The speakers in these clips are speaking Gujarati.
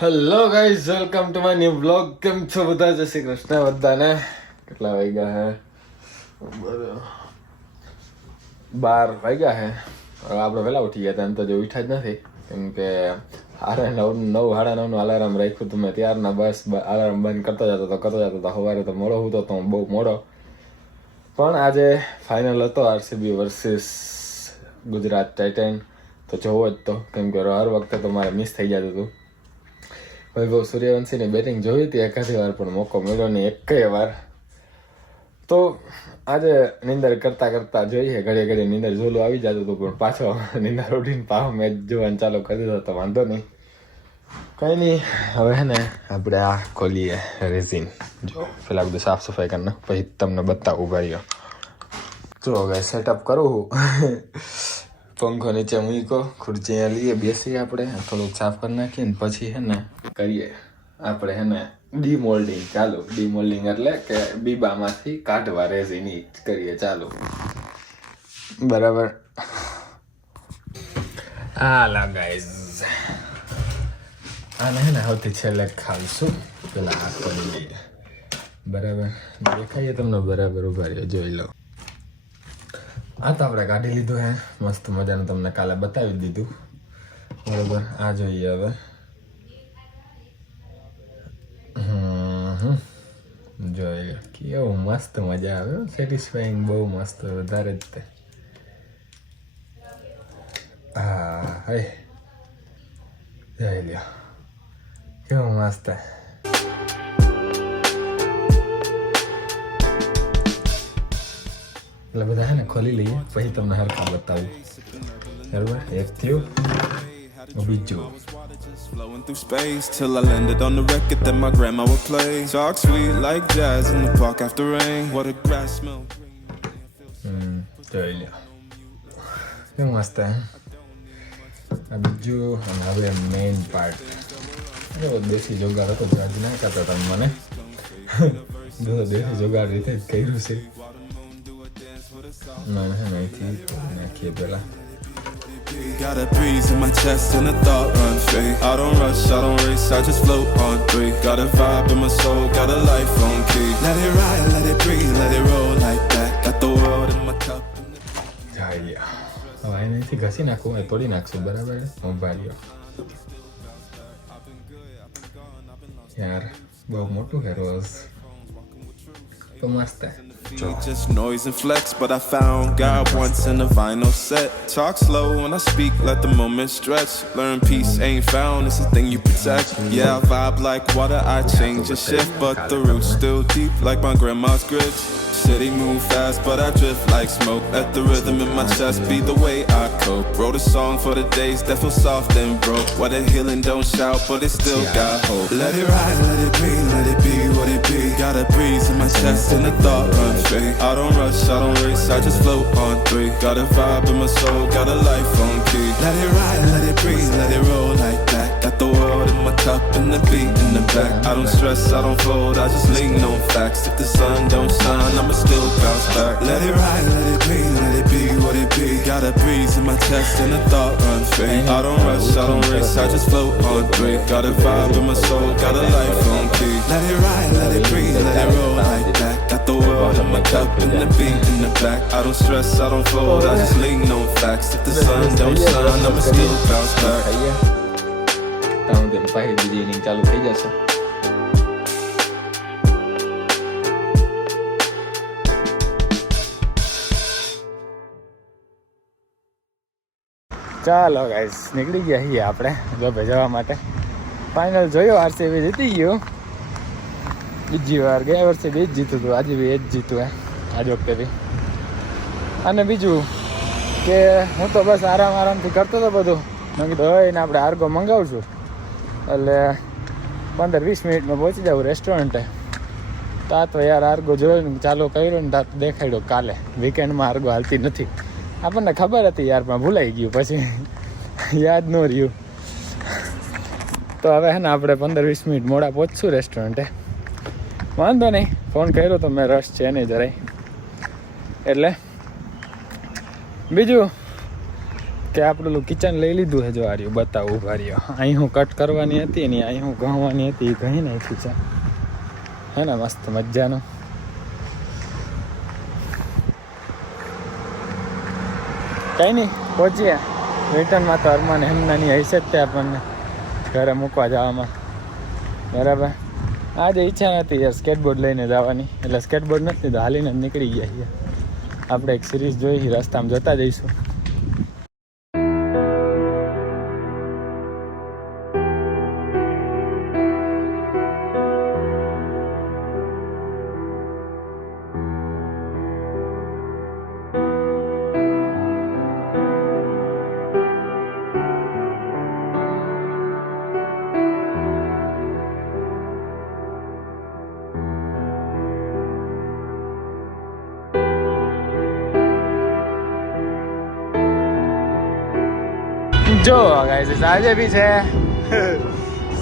Hello guys, welcome to my new vlog. કેમ છો બધા? જય શ્રી કૃષ્ણ બધાને. કેટલા વાગ્યા હે? 12 વાગ્યા હે. હવે આપણે વહેલા ઉઠી ગયા હતા, એમ તો જો ઉઠ્યા જ નથી, કેમ કે 9:30નું અલાર્મ રાખ્યું હતું મેં ત્યારના. બસ અલાર્મ બંધ કરતો જતો હતો. સવારે તો મોડો હતો તો બહુ મોડો. પણ આજે ફાઇનલ હતો આરસીબી વર્સિસ ગુજરાત ટાઇટન. તો જોવો જ તો, કેમ કે હર વખતે તો મારે મિસ થઈ જતું હતું. વૈભવ સૂર્યવંશીની બેટિંગ જોઈ હતી એકાદી વાર, પણ મોકો મળ્યો નહીં એકેય વાર. તો આજે નિંદર કરતા જોઈએ, ઘડીએ નિંદર ઝોલું આવી જતું હતું, પણ પાછો નિંદર ઉઠીને પાછો મેચ જોવાનું ચાલુ કરી દીધો તો વાંધો નહીં. કંઈ નહીં, હવે હે ને આપણે આ ખોલીએ રેઝિન. જો પેલા બધું સાફ સફાઈ કરીને પછી તમને બતાવું. ઉભા રહ્યો, જો હવે સેટઅપ કરું. પંખો નીચે મૂકો, ખુરચી અહીંયા લઈએ, બેસીએ આપણે, થોડુંક સાફ કરી નાખીએ ને પછી હે ને કરીએ આપણે હે ને ડીમોલ્ડિંગ ચાલુ. ડીમોલ્ડિંગ એટલે કે બીબામાંથી કાઢવા રેઝિન કરીએ ચાલુ. બરાબર. હાલા ગાઈઝ, આને હે ને સૌથી છેલ્લે ખાવીશું. પેલા હાથ કરી લઈએ. બરાબર દેખાઈએ તમને? બરાબર ઉભા રહ્યો, જોઈ લો. આ તો આપણે કાઢી લીધું હે, મસ્ત મજાનું તમને કાલે બતાવી દીધું. બરાબર, આ જોઈએ હવે. જોઈએ કેવું મસ્ત મજા આવે, સેટિસ્ફાઈંગ, બહુ મસ્ત, વધારે જ તે. હા હે, જોઈ લ્યો કેવું મસ્ત. એટલે બધા હે ને ખોલી લઈએ પછી તમને હરખા બતાવું. બરાબર, એક થયું, બીજું. Flowing through space till I landed on the record that my grandma would play. Talk sweet like jazz in the park after rain. What a grass smell green. જોઈ લ્યો કેવું મસ્ત હે. આ બીજું. અને હવે મેઇન પાર્ટ. દેશી જોગાડ હતો, જાજ ના કરતા તમે મને. દેશી જોગાડ રીતે જ કર્યું છે. અહીંથી નાખીએ પેલા. Got a breeze in my chest and a thought run free. I don't rush, I don't race, I just float on 3. Got a vibe in my soul, got a life on key. Let it ride, let it breathe, let it roll like that. Got the world in my cup. હવે અહીંથી ઘસી નાખું, એ તોડી નાખશું. બરાબર, ઉભા રહ્યો. યાર બહુ મોટું હે રોઝ, તો મસ્ત હે. Just noise and flex, but I found God once in a vinyl set. Talk slow when I speak, let the moment stretch. Learn peace ain't found, it's a thing you protect. Yeah, I vibe like water, I change and shift, but the roots still deep like my grandma's grits. City move fast, but I drift like smoke. Let the rhythm in my chest be the way I cope. Wrote a song for the days that feel soft and broke. What a healing, don't shout, but it still got hope. Let it ride, let it be, let it be what it be. Got a breeze in my chest and a thought run free. I don't rush, I don't race, I just float on 3. Got a vibe in my soul, got a life on key. Let it ride, let it breathe, let it roll like that. Got the world in my cup and the beat in the back. I don't stress, I don't fold, I just lean on facts. If the sun don't shine, I'ma still bounce back. Let it ride, let it be, let it be what it be. Got a breeze in my chest and a thought run free. I don't rush, I don't race, I just float on 3. Got a vibe in my soul, got a life on key. Let it ride, let it breathe, let it roll like that. Got the world in my cup and the beat in the back. I don't stress, I don't fold, I just lean on facts. If the sun don't shine, I'ma still bounce back. પછી બીજી ઇનિંગ ચાલુ થઈ જશે. ચાલો ગાઈસ, નીકળી ગયા છીએ આપણે જોબે જવા માટે. ફાઇનલ જોયો, આરસીબી જીતી ગયું બીજી વાર. ગયા વર્ષે બી જ જીતું હતું, આજે બી એ જ જીતું હે આજ વખતે બી. અને બીજું કે હું તો બસ આરામથી કરતો હતો બધું. મેં કીધું હવે એને આપણે આર્ગો મંગાવશું એટલે 15-20 મિનિટમાં પહોંચી જાવ રેસ્ટોરન્ટે. તા તો યાર આર્ગો જોઈને ચાલુ કર્યો ને તા દેખાડ્યો કાલે. વીકેન્ડમાં આર્ગો હાલતી નથી, આપણને ખબર હતી યાર, પણ ભૂલાઈ ગયું, પછી યાદ ન રહ્યું. તો હવે હે ને આપણે 15-20 મિનિટ મોડા પહોંચશું રેસ્ટોરન્ટે. વાંધો નહીં, ફોન કર્યો તો મેં, રસ છે નહીં જરાય. એટલે બીજું કે આપણું કિચન લઈ લીધું છે. જો આ રહ્યું બતાવું ઉભા રહ્યો. અહીં હું કટ કરવાની હતી ને અહીં હું ઘઉંવાની હતી, એ ઘણી નાખી છે. હે ને મસ્ત મજાનું. કઈ નહીં, પહોંચીએ રિટર્નમાં. તો અરમાન હેમનાની હશે જ તે આપણને ઘરે મૂકવા જવામાં. બરાબર. આજે ઈચ્છા નથી યાર સ્કેટબોર્ડ લઈને જવાની, એટલે સ્કેટબોર્ડ નથી તો હાલીને જ નીકળી ગયા છીએ. આપણે એક સિરીઝ જોઈ, રસ્તામાં જોતા જઈશું. જો ગાઈસ આજે બી છે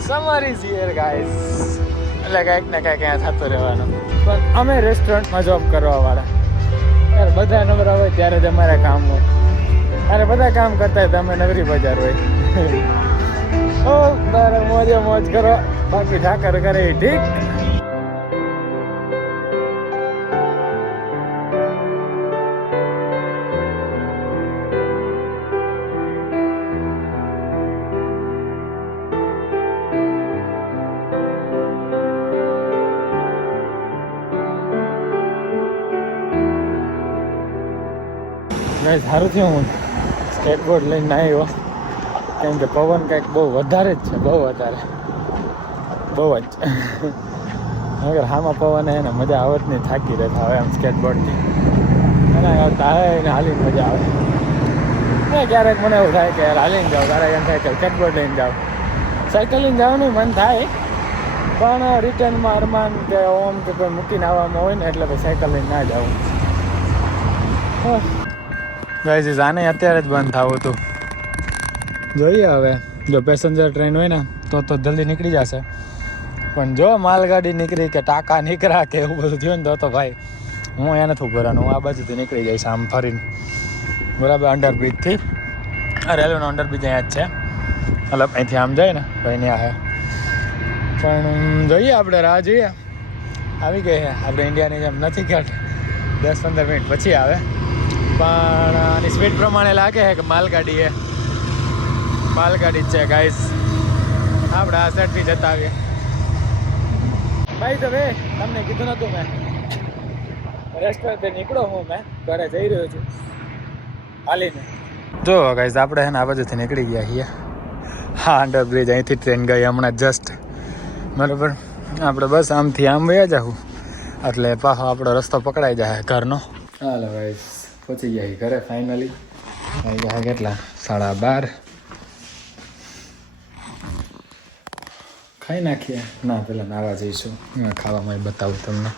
સમર ઇઝ હિયર ગાઈસ, એટલે કંઈક ને કંઈક અહીંયા થતું રહેવાનું. પણ અમે રેસ્ટોરન્ટમાં જોબ કરવા વાળા યાર, બધા નવરા હોય ત્યારે જ અમારે કામ હોય. અરે બધા કામ કરતા હોય તો અમે નવરી બજાર હોય. ઓ તારે મોજે મોજ કરો, બાકી ઠાકર કરે ઠીક. સારું થયું હું સ્કેટબોર્ડ લઈને આવ્યો, કેમ કે પવન કંઈક બહુ વધારે જ છે, બહુ વધારે, બહુ જ. અગર હામાં પવન હે ને મજા આવત નહીં, થાકી રહેતા હવે આમ સ્કેટબોર્ડની એના આવતા આવે ને હાલીને મજા આવે. ક્યારેક મને એવું થાય કે હાલીને જાઓ, ક્યારેક એમ થાય કે સ્કેટબોર્ડ લઈને જાઓ. સાયકલ લઈને જવાનું મન થાય, પણ રિટર્નમાં અરમાન કે ઓમ કે કોઈ મૂકીને આવવામાં હોય ને એટલે પછી સાયકલ લઈને ના જાઉં. ગાઈઝ આને અત્યારે જ બંધ થવું હતું, જોઈએ હવે. જો પેસેન્જર ટ્રેન હોય ને તો જલ્દી નીકળી જશે, પણ જો માલગાડી નીકળી કે ટાંકા નીકળ્યા કે એવું બધું થયું ને તો ભાઈ હું અહીંયા નથી ઉભરાનું, હું આ બાજુથી નીકળી જઈશ આમ ફરીને. બરાબર. અંડરબ્રિજથી, રેલવેનો અંડરબ્રિજ અહીંયા જ છે, મતલબ અહીંથી આમ જાય ને તો અહીંયા આવે. પણ જોઈએ આપણે રાહ જોઈએ. આવી ગઈ છે આપણે ઇન્ડિયાની જેમ નથી કે 10-15 મિનિટ પછી આવે, પણ આની સ્પીડ પ્રમાણે લાગે છે કે માલગાડી છે, માલગાડી જ છે ગાઈસ. આપણે આ સાઈડથી જતા આવીએ. ભાઈ તો ભાઈ તમને કીધું નતું મેં, રેસ્ટોરન્ટથી નીકળો હું, મેં ઘરે જઈ રહ્યો છું હાલીને. જો ગાઈસ આપણે છે ને આ બાજુથી નીકળી ગયા છીએ. હા અંડરબ્રિજ અહીંથી ટ્રેન ગઈ હમણાં જસ્ટ. બરાબર. આપણે બસ આમથી આમ વયા જાઉં એટલે પાછો આપણો રસ્તો પકડાઈ જાય ઘરનો. હાલો ગાઈસ પહોંચી ગયા ઘરે ફાઇનલી. આવી ગયા કેટલા 12:30. ખાઈ નાખીએ. ના પેલા નાવા જઈશું, ખાવામાં બતાવું તમને.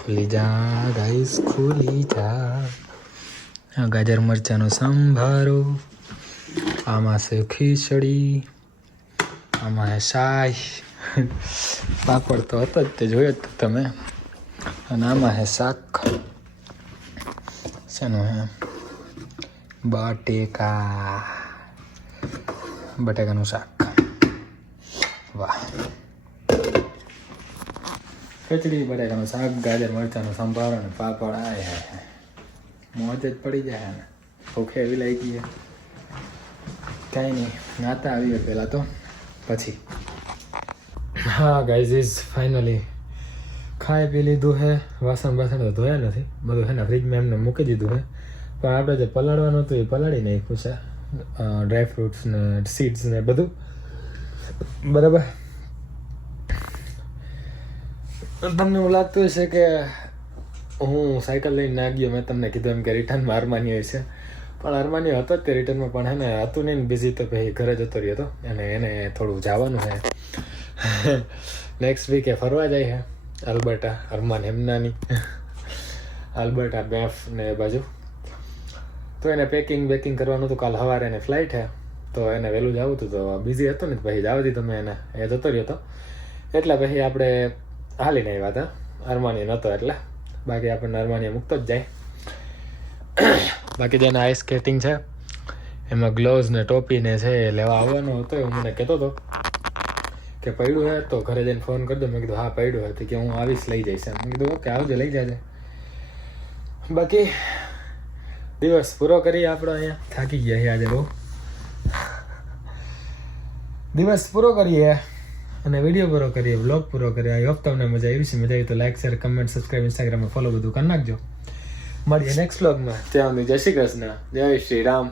ખુલી જા ગાઈસ ખુલી જા. ગાજર મરચાંનો સંભારો, આમાં છે ખીચડી, આમાં છે શાય, પાપડ તો હતો જ તે જોયો જ તમે, અને આમાં છે શાક. શેનું હે? બટેકાનું શાક. વાહ. ખીચડી, બટેકાનું શાક, ગાજર મરચાંનો સંભારો અને પાપડ. આય હાય મોજ જ પડી જાય ને. ભૂખે એવી લાગી ગઈ. કાંઈ નહીં, નાતા આવીએ પહેલાં તો પછી. હા ગાઈઝ ઇઝ ફાઇનલી ખાઈ પી લીધું છે. વાસણ તો ધોયા નથી, બધું છે ને ફ્રીજમાં એમને મૂકી દીધું છે. પણ આપણે જે પલાળવાનું હતું એ પલાળી નાખ્યું છે, ડ્રાય ફ્રૂટ્સ ને સીડ્સ ને બધું. બરાબર. તમને એવું લાગતું હશે કે હું સાયકલ લઈને ના ગયો, મેં તમને કીધું એમ કે રિટર્નમાં અરમાની છે, પણ અરમાની હતો જ તે રિટર્નમાં, પણ હે ને હતું નહીં બિઝી, તો ભાઈ ઘરે જતો રહ્યો હતો. અને એને થોડું જવાનું છે નેક્સ્ટ વીકે ફરવા જાય છે અલ્બર્ટા. અરમાન હેમનાની અલ્બર્ટા બેફ ને એ બાજુ. તો એને પેકિંગ કરવાનું હતું. કાલ સવારે એને ફ્લાઇટ છે, તો એને વહેલું જવું હતું, તો બિઝી હતો ને પછી જવા દીધું મેં એને, એ જતો રહ્યો હતો. એટલે પછી આપણે હાલીને આવ્યા હતા, અરમાની નહોતો એટલે. બાકી આપણને અરમાનીએ મૂકતો જ જાય. બાકી જેને આઈસ સ્કેટિંગ છે એમાં ગ્લોવ્સ ને ટોપી ને છે એ લેવા આવવાનો હતો. એવું મને કહેતો હતો કે પડ્યું હે તો ઘરે જઈને ફોન કરી દો. મેં કીધું હા પડ્યું હે. તો કે હું આવીશ લઈ જઈશ. મેં કીધું ઓકે આવજો લઈ જાજે. બાકી દિવસ પૂરો કરીએ આપણો. અહીંયા થાકી ગયા છે આજે બહુ. દિવસ પૂરો કરીએ અને વિડીયો પૂરો કરીએ, વ્લોગ પૂરો કરીએ. આઈ હોપ તમને મજા આવી છે. મજા આવી તો લાઈક શેર કમેન્ટ સબસ્ક્રાઈબ ઇન્સ્ટાગ્રામમાં ફોલો બધું કરી નાખજો. મળીએ નેક્સ્ટ વ્લોગમાં. ત્યાં સુધી જય શ્રી કૃષ્ણ, જય શ્રી રામ.